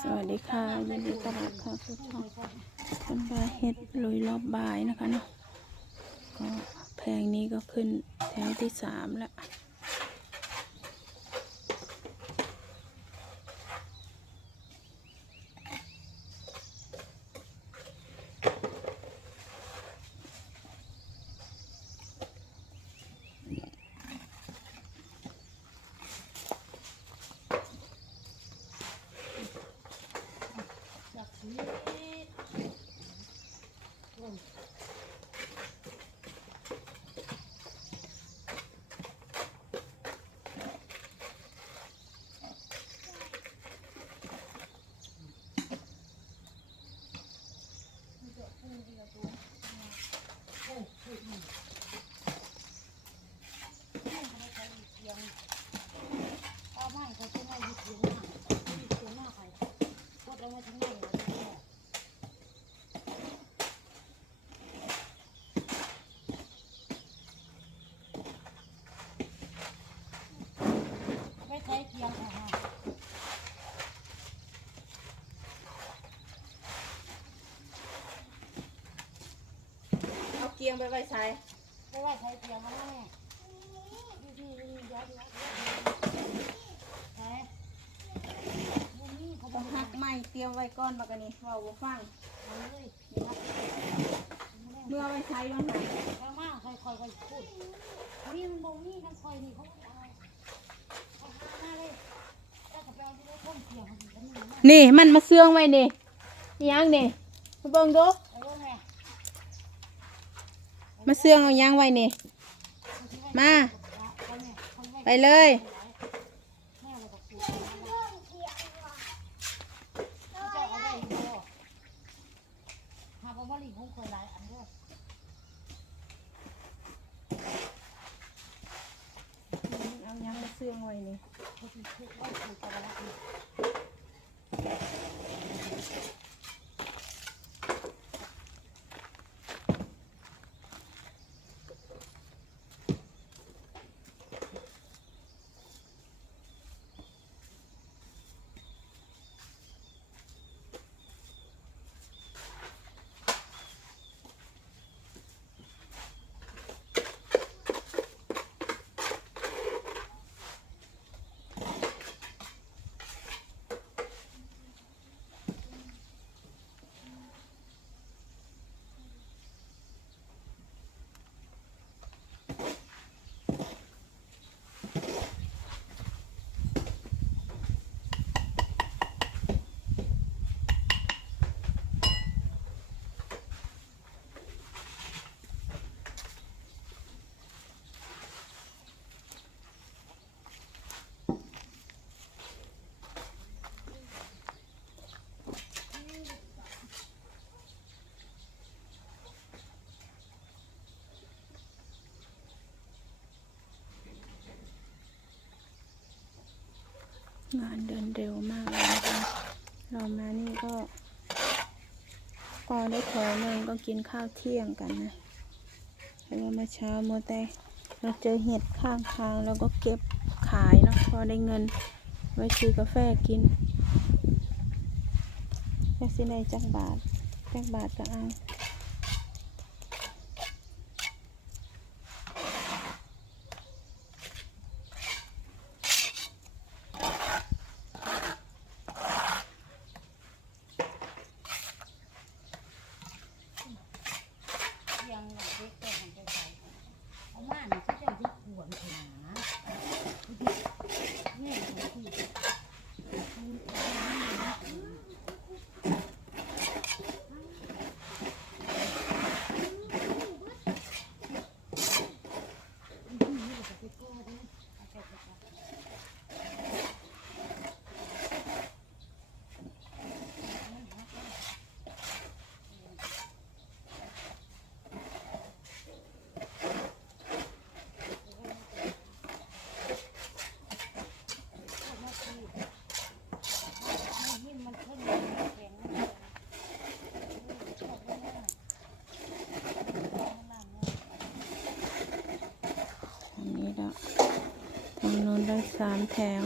สวัสดีค่ะยินดีต้อนรับเข้าสู่ช่องคนบาเฮ็ดลุยรอบบ่ายนะคะเนาะก็แพงนี้ก็ขึ้นแถวที่สามแล้ว problem. ยงไปไว้ใช้ไม่ว่าใช้เกียงมาแม่ดูดีดูดียัดยัดยัดไหนดูนี่เขาบต้ออกงหักไม้เตรียมไว้ก้อนมากันนี่เว่าบ่ฟังเลยเมื่อไว้ใช้บ้างไหมแล้วมาค่อยๆค่อยพูดนี่มันบ่มีกันคอยนี่เขาเอาเอาหน้าเลยแล้วก็ไปเอาที่รถพ่นเกียงมันก็มีนะนี่มันมาเสื่องไว้นี่นี่ยังนี่มาเบิ่งดูไอ้เรื่องแมาเสื่องเอายังไว้นี่ มา ไปเลย เอาย่างคงเคยางมาเสื่องไว้นี่ งานเดินเร็วมากเลยนะคะเรามานี่ก็พอได้แถวหนึ่งก็กินข้าวเที่ยงกันนะแล้วมาเช้าโมอแต่เราเจอเห็ดข้างทางเราก็เก็บขายเนาะพอได้เงิน ไว้ซื้อกาแฟกินแค่สิในจักบาทจักบาทก็เอา เกียงเด็กก็หันไปใส่เอามานี่เขาจะยึดขวนถึงนะนี่ที่ ยิ่งมันขึ้นแข็งนะ อันนี้ละทางโน้นได้ สามแถว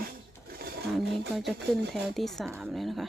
ทางนี้ก็จะขึ้นแถวที่สามเลยนะคะ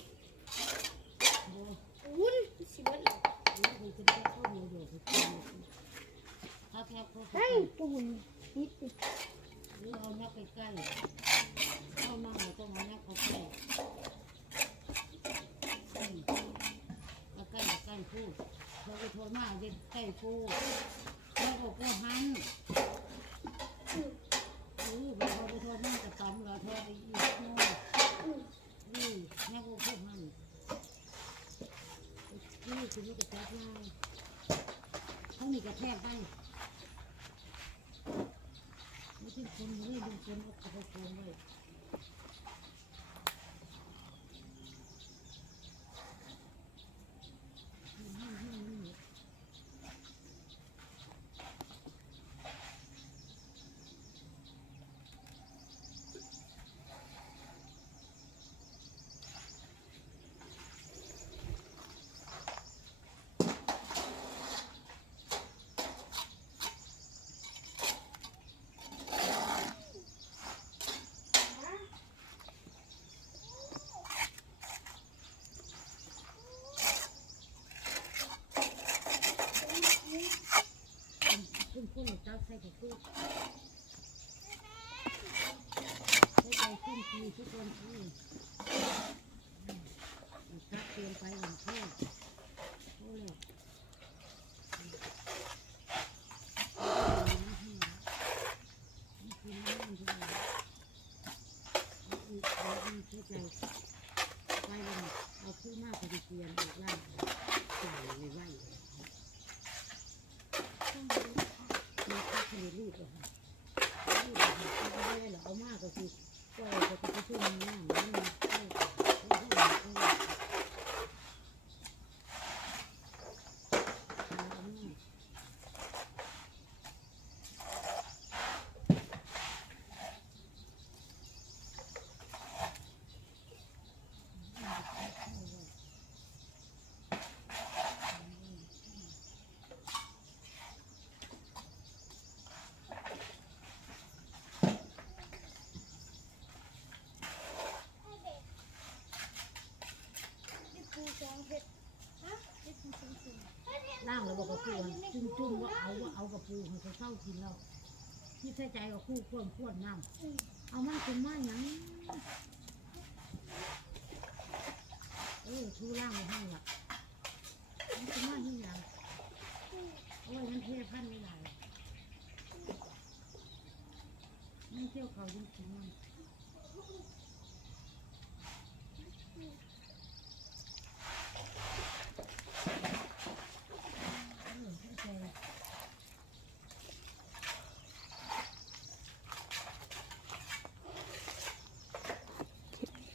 นั่งปูนนิดนึงหรือเอานักใกล้ๆเอานั่งเราต้องเอานักเขาใกล้เอาใกล้ใกล้ พูดเขาไปโทรมาเด็กใกล้พูดแล้วก็พูดหันเออเราไปโทรมาจะตำเราโทรไปอีกโน่นี่นักพูดหันนี่คือไม่กระแทกง่ายเขามีกระแทกได้ไม่ใช่คนเลยเป็นคนเอาไปโกงเลย ขึ้นจับใส่กคุกใส่ใจขึ้นทีทุกคนทีจับเตรียมไปหลังเที่ยงโอ้ยเอาขึ้นมากกว่าเตียนอีกล่างใส่ในไว้ มาพักในรูปอะค่ะรูปอะค่ะเอาไปได้เหรอเอามากก็คือก็จะไปช่วยมันหน้ามันมันเข้าเข้าเข้าเข้าเอามาก ล่างแล้วบอกกับปูจุ่มจุ่มว่าเอา ว่าเอากับปูมันจะเศร้ากินแล้วที่ใส่ใจกับคู่ควรควรน้ำเอามาเป็นมาหยังเออชูร่างมาให้ละมันเป็นมาที่ยังโอ้ยมันเทพันไม่ได้มันเที่ยวเขาจริงๆมัน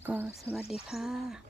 ก็สวัสดีค่ะ